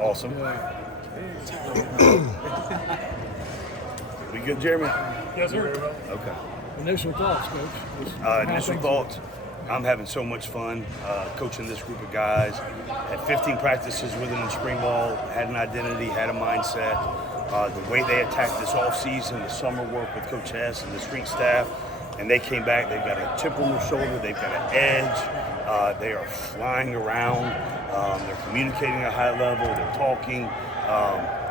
Awesome. We good, Jeremy? Yes, sir. Okay. Initial thoughts, Coach. Initial thoughts. I'm having so much fun coaching this group of guys. Had 15 practices with them in spring ball. Had an identity, had a mindset. The way they attacked this off season, the summer work with Coach Hess and the strength staff, and they came back. They've got a chip on their shoulder. They've got an edge. They are flying around. They're communicating at a high level. They're talking.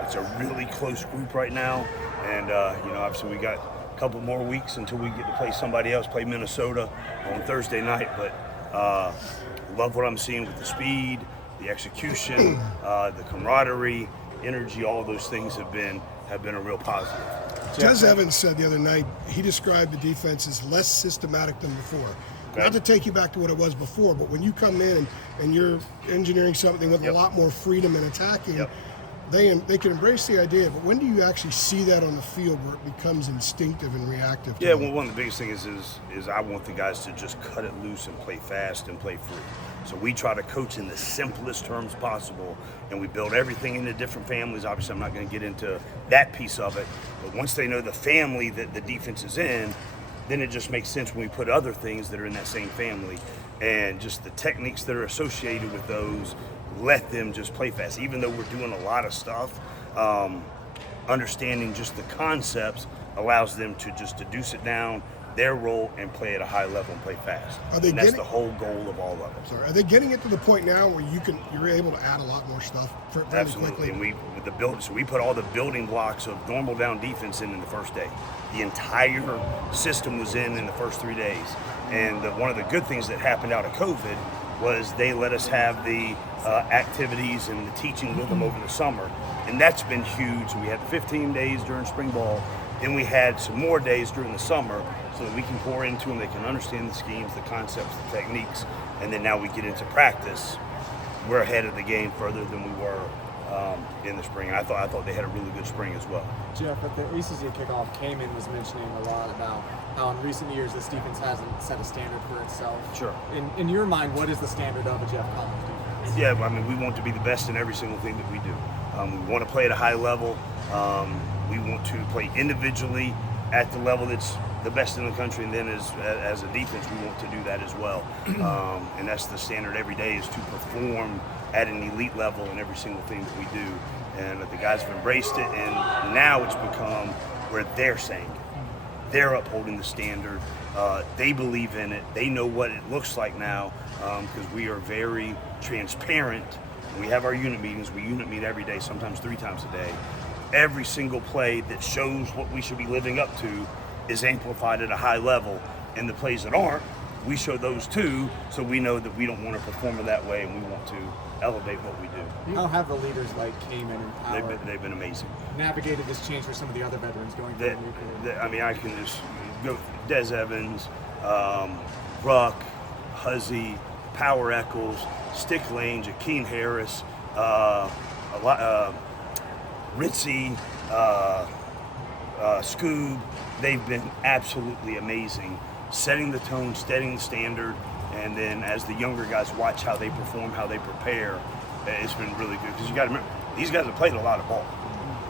It's a really close group right now, and obviously we got a couple more weeks until we get to play somebody else, play Minnesota on Thursday night. But love what I'm seeing with the speed, the execution, the camaraderie, energy. All of those things have been a real positive. Des Evans said the other night, he described the defense as less systematic than before. Okay. Not to take you back to what it was before, but when you come in and you're engineering something with a lot more freedom in attacking, they can embrace the idea. But when do you actually see that on the field where it becomes instinctive and reactive? Yeah, well, one of the biggest things is I want the guys to just cut it loose and play fast and play free. So we try to coach in the simplest terms possible, and we build everything into different families. Obviously, I'm not going to get into that piece of it, but once they know the family that the defense is in, then it just makes sense when we put other things that are in that same family, and just the techniques that are associated with those, let them just play fast. Even though we're doing a lot of stuff, understanding just the concepts allows them to just deduce it down, their role, and play at a high level and play fast. And that's the whole goal of all of them. Sorry, are they getting it to the point now where you're able to add a lot more stuff fairly Absolutely, quickly? and we put all the building blocks of normal down defense in the first day. The entire system was in the first 3 days. And one of the good things that happened out of COVID was they let us have the activities and the teaching with them over the summer, and that's been huge. We had 15 days during spring ball, then we had some more days during the summer so that we can pour into them, they can understand the schemes, the concepts, the techniques, and then now we get into practice. We're ahead of the game further than we were in the spring. I thought they had a really good spring as well. Geoff, at the ACC kickoff, Kamen was mentioning a lot about how in recent years this defense hasn't set a standard for itself. Sure. In your mind, what is the standard of a Geoff Collins defense? Yeah, I mean, we want to be the best in every single thing that we do. We want to play at a high level. We want to play individually at the level that's the best in the country, and then as a defense, we want to do that as well. And that's the standard every day, is to perform at an elite level in every single thing that we do. And the guys have embraced it, and now it's become where they're saying it. They're upholding the standard. They believe in it. They know what it looks like now, because we are very transparent. We have our unit meetings. We unit meet every day, sometimes 3 times a day. Every single play that shows what we should be living up to is amplified at a high level, and the plays that aren't, we show those too, so we know that we don't want to perform it that way, and we want to elevate what we do. How have the leaders like Kamen and Power They've been amazing. navigated this change for some of the other veterans going through the new career? I mean, I can just go Des Evans, Ruck, Huzzy, Power Eccles, Stick Lane, Jakeem Harris, Ritzy, Scoob. They've been absolutely amazing, setting the tone, setting the standard, and then as the younger guys watch how they perform, how they prepare, it's been really good. Because you got to remember, these guys have played a lot of ball.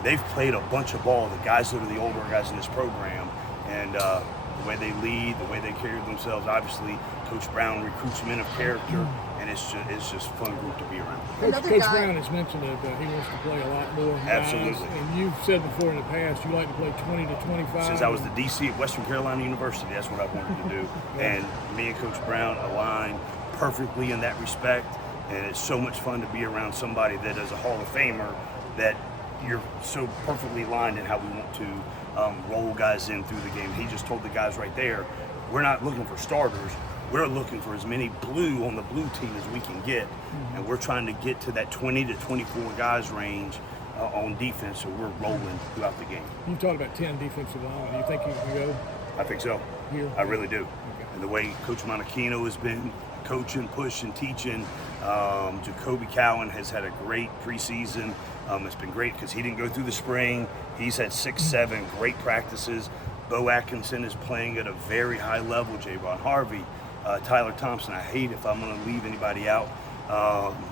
They've played a bunch of ball, the guys that are the older guys in this program, and the way they lead, the way they carry themselves. Obviously, Coach Brown recruits men of character, and it's just a fun group to be around. Coach Brown has mentioned that he wants to play a lot more. Absolutely. And you've said before in the past you like to play 20 to 25. Since I was the DC at Western Carolina University, that's what I wanted to do. And me and Coach Brown align perfectly in that respect. And it's so much fun to be around somebody that is a Hall of Famer, that you're so perfectly aligned in how we want to roll guys in through the game. He just told the guys right there, we're not looking for starters. We're looking for as many blue on the blue team as we can get. And we're trying to get to that 20 to 24 guys range on defense, so we're rolling throughout the game. You talked about 10 defensive linemen. Do you think you can go? I think so. Here? I really do. Okay. And the way Coach Monachino has been coaching, pushing, teaching, Jacoby Cowan has had a great preseason. It's been great because he didn't go through the spring. He's had 6, 7 great practices. Bo Atkinson is playing at a very high level. Javon Harvey, Tyler Thompson. I hate if I'm going to leave anybody out.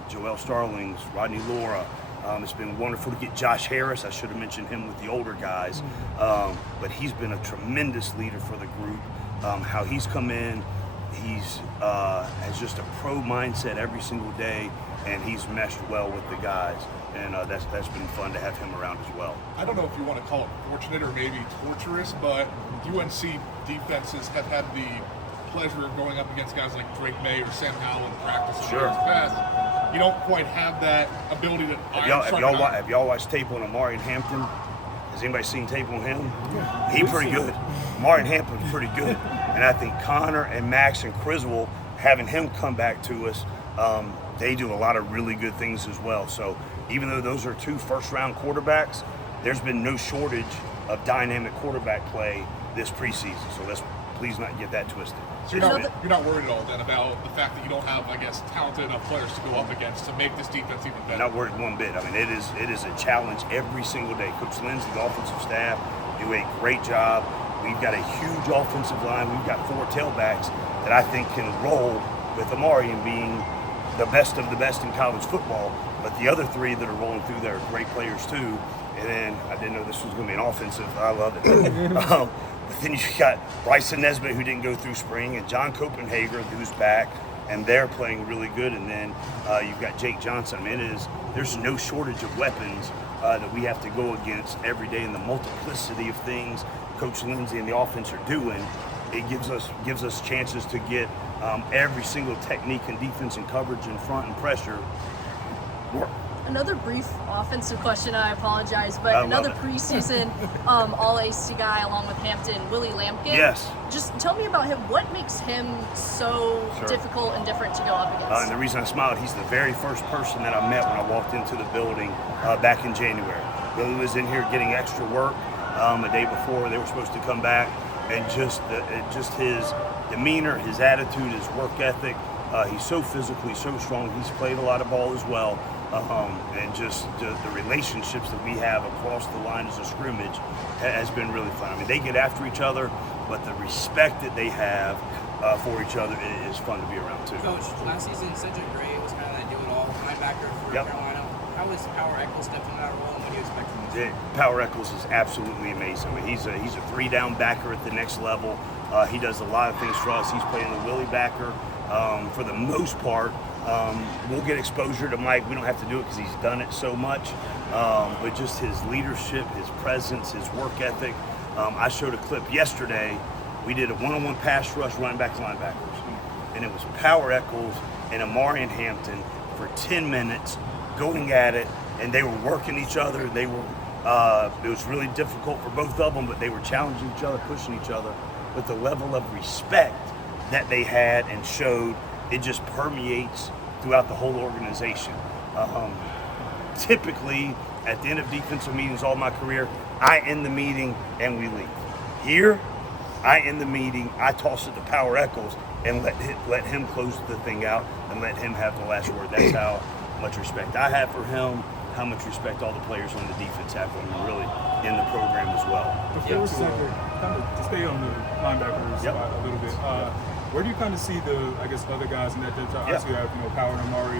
Joel Starlings, Rodney Laura. It's been wonderful to get Josh Harris. I should have mentioned him with the older guys, but he's been a tremendous leader for the group. How he's come in, he's has just a pro mindset every single day, and he's meshed well with the guys, and that's been fun to have him around as well. I don't know if you want to call it fortunate or maybe torturous, but UNC defenses have had the pleasure of going up against guys like Drake May or Sam Howell in practice in Sure. years past. You don't quite have that ability to Have y'all watched tape on Amari Hampton? Has anybody seen tape on him? He's pretty good. Amari Hampton's pretty good. And I think Connor and Max and Criswell, having him come back to us, they do a lot of really good things as well. So even though those are 2 first-round quarterbacks, there's been no shortage of dynamic quarterback play this preseason. So let's please not get that twisted. So you're not worried at all then about the fact that you don't have, I guess, talented enough players to go up against to make this defense even better? Not worried one bit. I mean, it is a challenge every single day. Coach Lindsay, the offensive staff, do a great job. We've got a huge offensive line. We've got 4 tailbacks that I think can roll with Amari and being the best of the best in college football. But the other 3 that are rolling through there are great players too. And then I didn't know this was going to be an offensive. I love it. But then you got Bryson Nesbitt, who didn't go through spring, and John Copenhagen, who's back, and they're playing really good. And then you've got Jake Johnson. I mean, there's no shortage of weapons that we have to go against every day, and the multiplicity of things Coach Lindsay and the offense are doing. It gives us chances to get every single technique and defense and coverage in front and pressure work. Another brief offensive question, I apologize, but another preseason All-ACC guy along with Hampton, Willie Lampkin. Yes. Just tell me about him. What makes him so difficult and different to go up against? And the reason I smiled, he's the very first person that I met when I walked into the building back in January. Willie was in here getting extra work a day before they were supposed to come back, and just his demeanor, his attitude, his work ethic. He's so physically so strong. He's played a lot of ball as well. And just the relationships that we have across the lines of scrimmage has been really fun. I mean, they get after each other, but the respect that they have for each other is fun to be around too. Coach, last season Cedric Gray was kind of that do-it-all linebacker for Carolina. How is Power Echols stepping in that role, and what do you expect from him? Power Echols is absolutely amazing. I mean, he's a 3-down backer at the next level. He does a lot of things for us. He's playing the Willie backer for the most part. We'll get exposure to Mike. We don't have to do it because he's done it so much. But just his leadership, his presence, his work ethic. I showed a clip yesterday. We did a one-on-one pass rush running back to linebackers. And it was Power Echols and Amari and Hampton for 10 minutes going at it. And they were working each other. They were. It was really difficult for both of them, but they were challenging each other, pushing each other. But the level of respect that they had and showed, it just permeates throughout the whole organization. Typically, at the end of defensive meetings all my career, I end the meeting and we leave. Here, I end the meeting, I toss it to Power Echols and let him close the thing out and let him have the last word. That's how much respect I have for him, how much respect all the players on the defense have for him, and really in the program as well. Before Cedric, kind of to stay on the linebackers spot a little bit, where do you kind of see the, I guess, other guys in that depth chart? Obviously, you have, Power and Amari,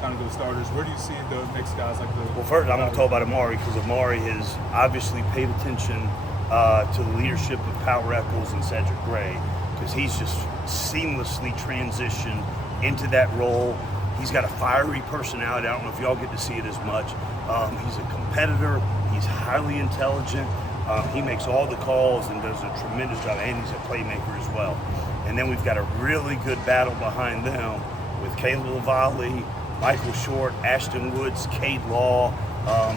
kind of those starters. Where do you see the next guys like the? Well, first I'm going to talk about Amari because Amari has obviously paid attention to the leadership of Power Echols and Cedric Gray, because he's just seamlessly transitioned into that role. He's got a fiery personality. I don't know if y'all get to see it as much. He's a competitor. He's highly intelligent. He makes all the calls and does a tremendous job, and he's a playmaker as well. And then we've got a really good battle behind them with Caleb Lavalley, Michael Short, Ashton Woods, Cade Law.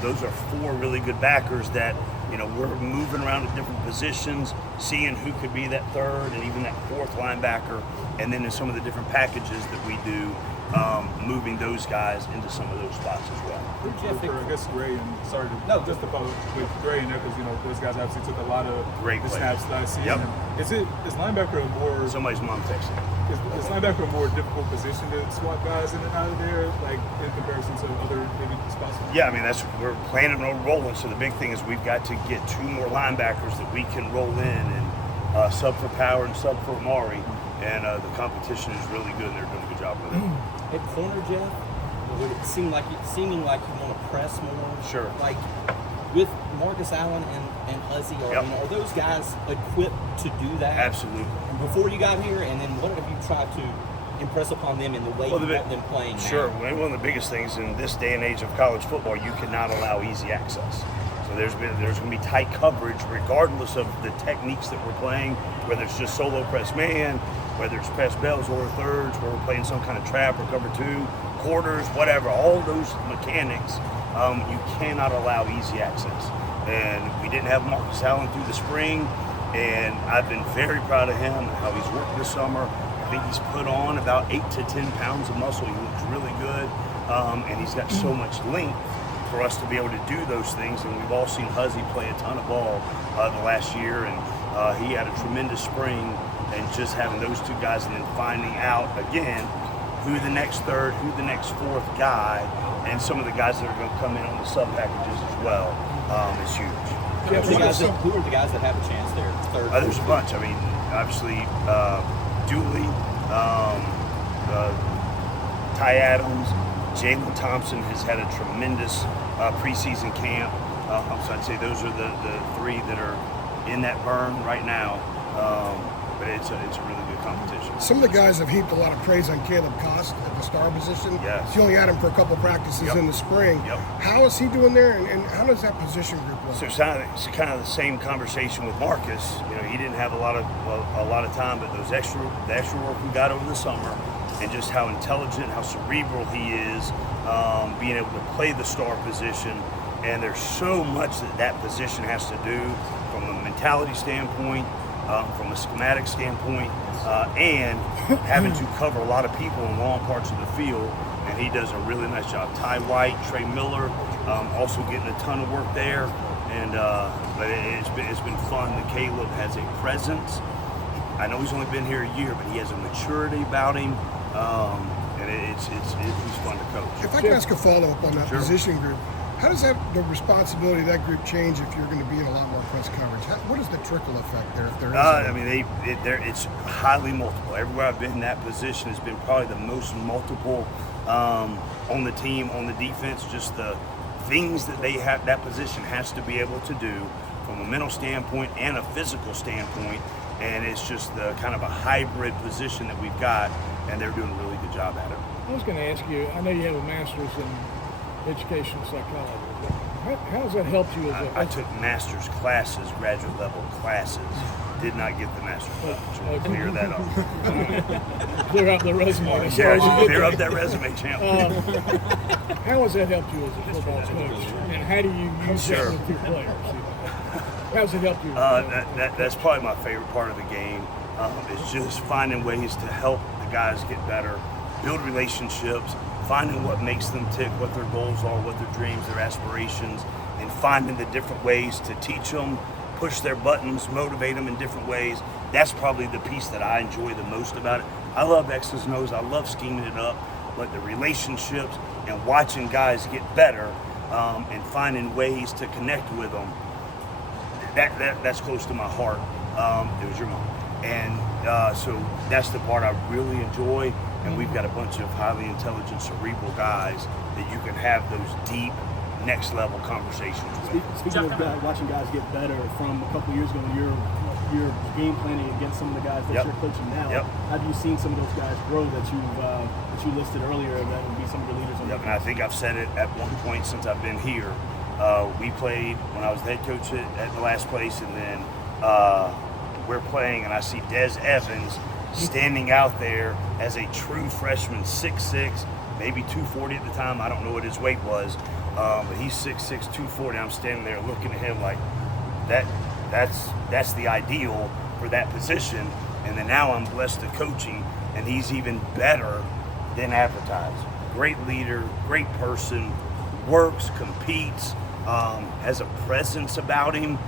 Those are 4 really good backers that, we're moving around at different positions, seeing who could be that 3rd and even that 4th linebacker. And then in some of the different packages that we do, moving those guys into some of those spots as well. I guess Gray and just to follow with Gray and Echols, those guys obviously took a lot of great the snaps last season. Is linebacker a more somebody's mom texting? Is linebacker a more difficult position to swap guys in and out of there, like in comparison to other maybe spots? Yeah, I mean we're planning on rolling. So the big thing is we've got to get 2 more linebackers that we can roll in and sub for Power and sub for Amari. And the competition is really good, and they're doing a good job with it. At corner, Geoff, would it seeming like you want to press more? Sure. Like with Marcus Allen and Huzzy, are those guys equipped to do that? Absolutely. Before you got here, and then what have you tried to impress upon them in the way you want them playing? Sure. Now? One of the biggest things in this day and age of college football, you cannot allow easy access. So there's going to be tight coverage regardless of the techniques that we're playing, whether it's just solo press man, whether it's press bells or thirds, where we're playing some kind of trap or cover two, quarters, whatever. All those mechanics, you cannot allow easy access. And we didn't have Marcus Allen through the spring, and I've been very proud of him, how he's worked this summer. I think he's put on about 8 to 10 pounds of muscle. He looks really good, and he's got so much length for us to be able to do those things. And we've all seen Huzzy play a ton of ball the last year, and he had a tremendous spring. And just having those two guys and then finding out again who the next third, who the next fourth guy, and some of the guys that are going to come in on the sub packages as well is huge. Who are the guys that have a chance there? Third, there's a bunch. I mean, obviously, Dooley, Ty Adams, Jalen Thompson has had a tremendous preseason camp. So I'd say those are the three that are in that burn right now. But it's a really good competition. Some of the guys have heaped a lot of praise on Caleb Kost at the star position. Yes. You only had him for a couple practices in the spring. Yep. How is he doing there, and how does that position group look? So it's kind of the same conversation with Marcus. You know, he didn't have a lot of time, but the extra work we got over the summer, and just how intelligent, how cerebral he is, being able to play the star position. And there's so much that position has to do from a mentality standpoint, from a schematic standpoint, and having to cover a lot of people in long parts of the field, and he does a really nice job. Ty White, Trey Miller, also getting a ton of work there, and but it's been fun. The Caleb has a presence. I know he's only been here a year, but he has a maturity about him, and he's fun to coach. If I can ask a follow-up on that position group, how does the responsibility of that group change if you're going to be in a lot more press coverage? What is the trickle effect there, if there is? I mean, it's highly multiple. Everywhere I've been in that position has been probably the most multiple on the team, on the defense. Just the things that that position has to be able to do from a mental standpoint and a physical standpoint. And it's just the kind of a hybrid position that we've got, and they're doing a really good job at it. I was going to ask you, I know you have a master's in educational psychology, but how has that helped you I took master's classes, graduate level classes. Did not get the master's level. So clear that up. Clear up the resume. Clear up that resume, champ. How has that helped you as a football coach? And how do you use that with your players? How's it helped you? That's probably my favorite part of the game. Is just finding ways to help the guys get better, build relationships, finding what makes them tick, what their goals are, what their dreams, their aspirations, and finding the different ways to teach them, push their buttons, motivate them in different ways. That's probably the piece that I enjoy the most about it. I love X's and O's. I love scheming it up, but the relationships and watching guys get better and finding ways to connect with them, that's close to my heart. It was your mom. And so that's the part I really enjoy. And we've got a bunch of highly intelligent, cerebral guys that you can have those deep, next-level conversations with. Speaking of watching guys get better, from a couple years ago, you're game planning against some of the guys that you're coaching now. Have you seen some of those guys grow that you listed earlier that would be some of your leaders on the and I think I've said it at one point since I've been here. We played when I was the head coach at the last place, and then we're playing, and I see Des Evans standing out there as a true freshman, 6'6", maybe 240 at the time. I don't know what his weight was, but he's 6'6", 240. I'm standing there looking at him like that's the ideal for that position. And then now I'm blessed to coaching, and he's even better than advertised. Great leader, great person, works, competes, has a presence about him.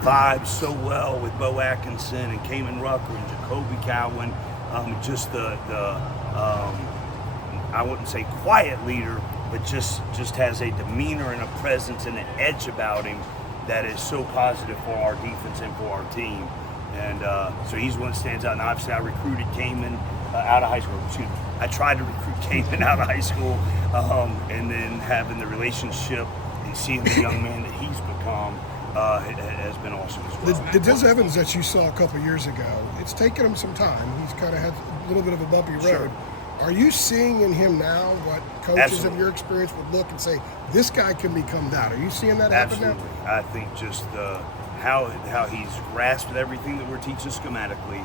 Vibes so well with Bo Atkinson and Kamen Rucker and Jacoby Cowan. Just the I wouldn't say quiet leader, but just has a demeanor and a presence and an edge about him that is so positive for our defense and for our team. And so he's one that stands out. And obviously I recruited Kamen out of high school. Excuse me. I tried to recruit Cayman out of high school, and then having the relationship and seeing the young man that he's become has been awesome as well. The Diz Evans that you saw a couple years ago, it's taken him some time. He's kind of had a little bit of a bumpy road. Sure. Are you seeing in him now what coaches Absolutely. of your experience would look and say, this guy can become that? Are you seeing that happen now? Absolutely. I think just how he's grasped everything that we're teaching schematically,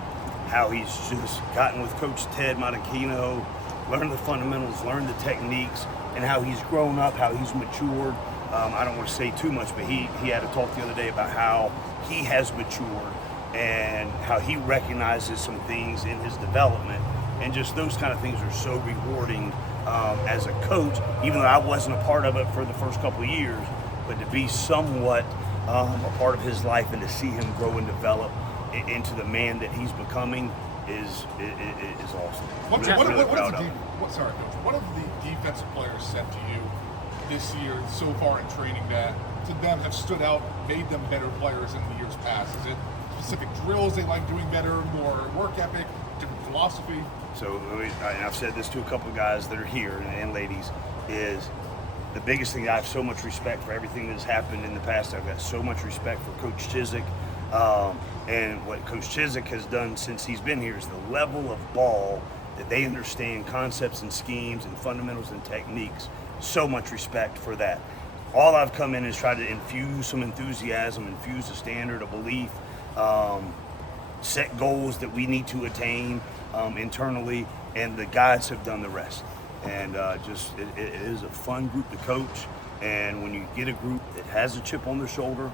how he's just gotten with Coach Ted Monachino, learned the fundamentals, learned the techniques, and how he's grown up, how he's matured. I don't want to say too much, but he had a talk the other day about how he has matured and how he recognizes some things in his development. And just those kind of things are so rewarding as a coach, even though I wasn't a part of it for the first couple of years, but to be somewhat a part of his life and to see him grow and develop into the man that he's becoming is awesome. What I'm really have proud of him. What have the defensive players said to you this year so far in training that to them have stood out, made them better players in the years past? Is it specific drills they like doing better, more work ethic, different philosophy? So, and I've said this to a couple of guys that are here and ladies, is the biggest thing. I have so much respect for everything that has happened in the past. I've got so much respect for Coach Chizik. And what Coach Chizik has done since he's been here is the level of ball that they understand, concepts and schemes and fundamentals and techniques. So much respect for that. All I've come in is try to infuse some enthusiasm, infuse a standard, a belief, set goals that we need to attain internally, and the guys have done the rest. And it is a fun group to coach. And when you get a group that has a chip on their shoulder,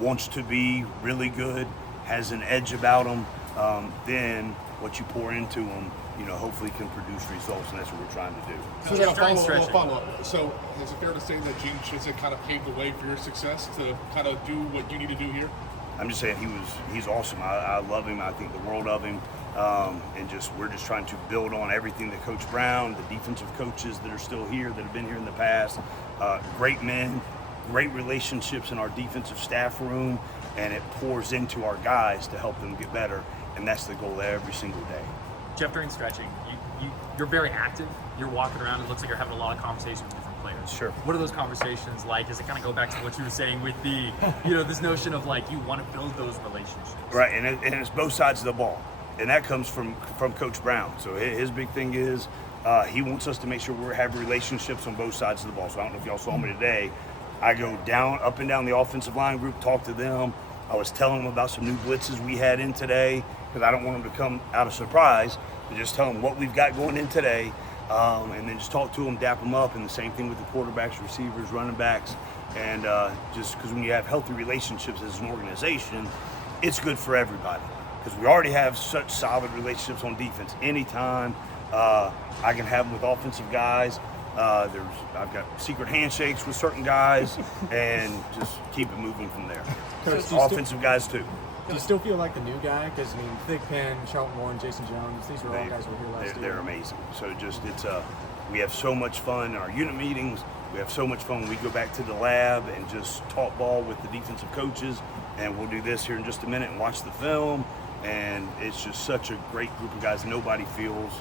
wants to be really good, has an edge about them, then what you pour into them, hopefully can produce results, and that's what we're trying to do. So I got a follow-up. So is it fair to say that Gene Chizik kind of paved the way for your success to kind of do what you need to do here? I'm just saying he's awesome. I love him. I think the world of him. And we're just trying to build on everything that Coach Brown, the defensive coaches that are still here, that have been here in the past, great men, great relationships in our defensive staff room, and it pours into our guys to help them get better. And that's the goal every single day. Geoff, during stretching, you're very active. You're walking around. It looks like you're having a lot of conversations with different players. Sure. What are those conversations like? Does it kind of go back to what you were saying with the, this notion of like you want to build those relationships? Right, and it's both sides of the ball, and that comes from Coach Brown. So his big thing is he wants us to make sure we have relationships on both sides of the ball. So I don't know if y'all saw me today. I go up and down the offensive line group, talk to them. I was telling them about some new blitzes we had in today, because I don't want them to come out of surprise, but just tell them what we've got going in today, and then just talk to them, dap them up, and the same thing with the quarterbacks, receivers, running backs, and just because when you have healthy relationships as an organization, it's good for everybody, because we already have such solid relationships on defense. Anytime I can have them with offensive guys, I've got secret handshakes with certain guys, and just keep it moving from there. Coach, Offensive guys too. Do you still feel like the new guy? Because Thick Pen, Charlton Warren, Jason Jones, these were all guys who were here last year. They're amazing. So we have so much fun in our unit meetings. We have so much fun when we go back to the lab and just talk ball with the defensive coaches. And we'll do this here in just a minute and watch the film. And it's just such a great group of guys. Nobody feels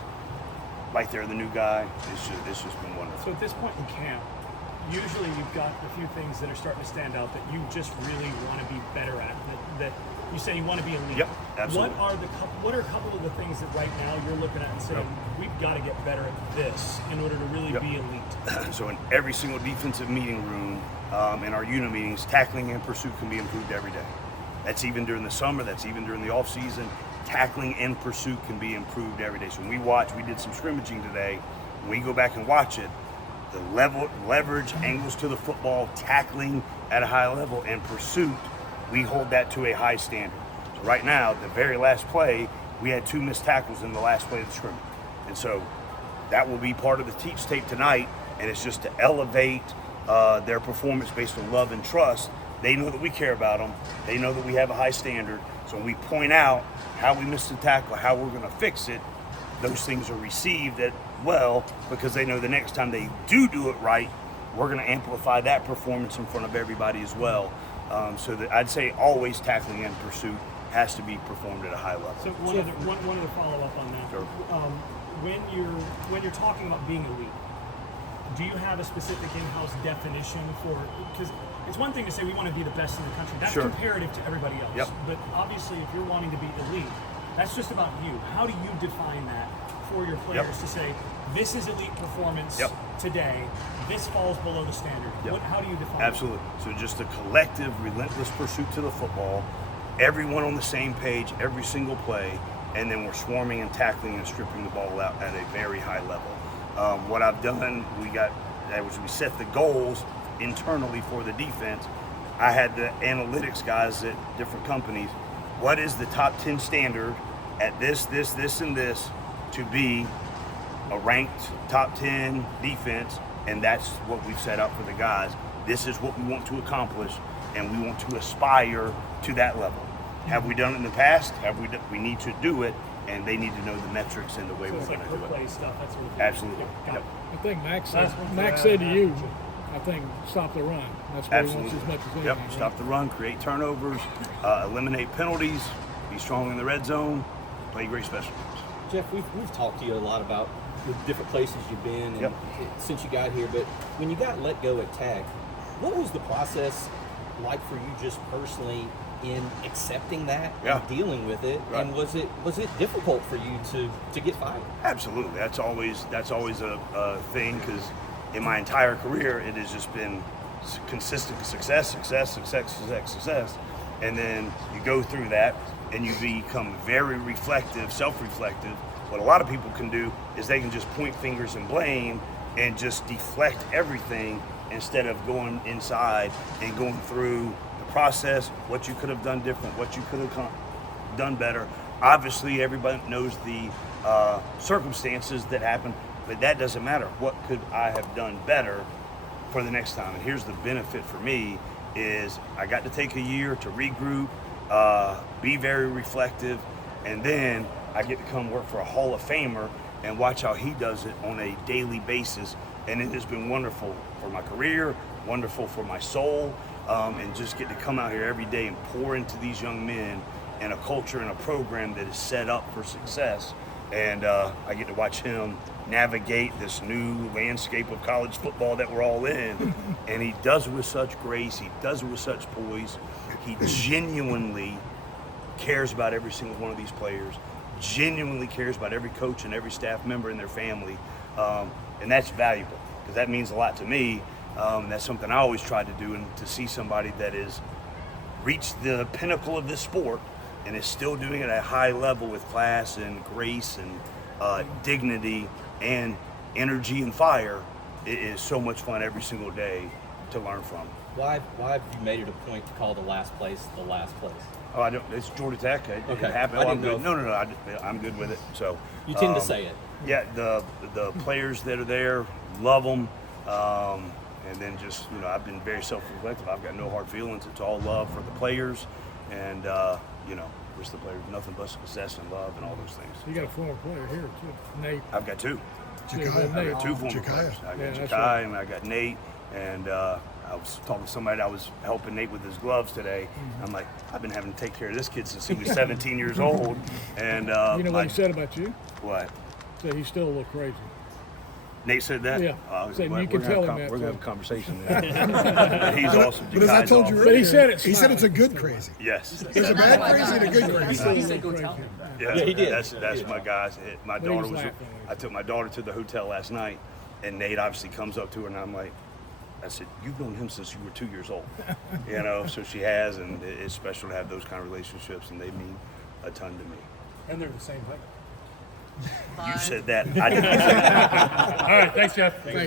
like they're the new guy. It's just been wonderful. So at this point in camp, usually you've got a few things that are starting to stand out that you just really want to be better at. That you say you want to be elite. Yep, absolutely. What are a couple of the things that right now you're looking at and saying, we've got to get better at this in order to really be elite? So in every single defensive meeting room, in our unit meetings, tackling and pursuit can be improved every day. That's even during the summer, that's even during the off season. Tackling and pursuit can be improved every day. So when we did some scrimmaging today. When we go back and watch it, the leverage, angles to the football, tackling at a high level, and pursuit, we hold that to a high standard. So right now, the very last play, we had 2 missed tackles in the last play of the scrimmage. And so that will be part of the teach tape tonight, and it's just to elevate their performance based on love and trust. They know that we care about them. They know that we have a high standard. So when we point out how we missed the tackle, how we're going to fix it, those things are received well, because they know the next time they do it right, we're going to amplify that performance in front of everybody as well. So that I'd say always tackling and pursuit has to be performed at a high level. So one other follow up on that. Sure. When you're talking about being elite, do you have a specific in-house definition for? Because it's one thing to say we want to be the best in the country. That's Sure. comparative to everybody else. Yep. But obviously, if you're wanting to be elite, that's just about you. How do you define that for your players Yep. to say this is elite performance Yep. today? This falls below the standard. Yep. How do you define Absolutely. So just a collective, relentless pursuit to the football, everyone on the same page, every single play, and then we're swarming and tackling and stripping the ball out at a very high level. What I've done, we set the goals internally for the defense. I had the analytics guys at different companies. What is the top 10 standard at this, and this to be a ranked top 10 defense? And that's what we've set up for the guys. This is what we want to accomplish, and we want to aspire to that level. Have we done it in the past? We need to do it, and they need to know the metrics and the way So we're it's going like to do per it. play stuff. That sort of thing. Absolutely. Got Yep. it. I think Max Last one for said to that. you, I think, stop the run. That's what Absolutely. he wants as much as anything. Yep. right? Stop the run, create turnovers, eliminate penalties, be strong in the red zone, play great special teams. Jeff, we've talked to you a lot about the different places you've been and Yep. since you got here, but when you got let go at Tech, what was the process like for you just personally in accepting that Yeah. and dealing with it? Right. And was it difficult for you to get fired? Absolutely. That's always a thing, because in my entire career it has just been consistent success, and then you go through that and you become very reflective, self-reflective. What a lot of people can do is they can just point fingers and blame and just deflect everything instead of going inside and going through the process, what you could have done different, what you could have done better. Obviously, everybody knows the circumstances that happened, but that doesn't matter. What could I have done better for the next time? And here's the benefit for me is I got to take a year to regroup, be very reflective, and then I get to come work for a Hall of Famer and watch how he does it on a daily basis. And it has been wonderful for my career, wonderful for my soul, and just get to come out here every day and pour into these young men and a culture and a program that is set up for success. And I get to watch him navigate this new landscape of college football that we're all in. And he does it with such grace, he does it with such poise. He genuinely cares about every single one of these players, genuinely cares about every coach and every staff member and their family. And that's valuable, because that means a lot to me. That's something I always try to do, and to see somebody that has reached the pinnacle of this sport and is still doing it at a high level with class and grace and dignity and energy and fire. It is so much fun every single day to learn from. Why have you made it a point to call the last place the last place? Oh, I don't. It's Georgia Tech. It Okay. happened. I Oh, I'm didn't good. know No. I'm good with it. So You tend to say it. Yeah, the players that are there love them, and then just I've been very self-reflective. I've got no hard feelings. It's all love for the players, and wish the players nothing but success and love and all those things. You got a former player here too, Nate. I've got two. Jakaya. I got two former Jakaya. players. I got Yeah, that's Jakai right. and I got Nate. And I was talking to somebody. I was helping Nate with his gloves today. I'm like, I've been having to take care of this kid since he was 17 years old. And You know what he said about you? What? Said he still looked crazy. Nate said that? Yeah. We're Said you gonna can have tell a him that, We're going to have too. a conversation there. He's awesome. But as I Jakai's told you awesome. earlier, But he said it's he said fine. it's a good crazy. Yes. There's a bad crazy and a good crazy. He said go tell him. Yeah, Yeah, he did. That's my guys. My But he daughter was was. laughing. I took my daughter to the hotel last night, and Nate obviously comes up to her, and I'm like, I said, "You've known him since you were 2 years old." So she has, and it's special to have those kind of relationships, and they mean a ton to me. And they're the same height. You said that. I didn't say that. All right, thanks, Jeff. Thanks.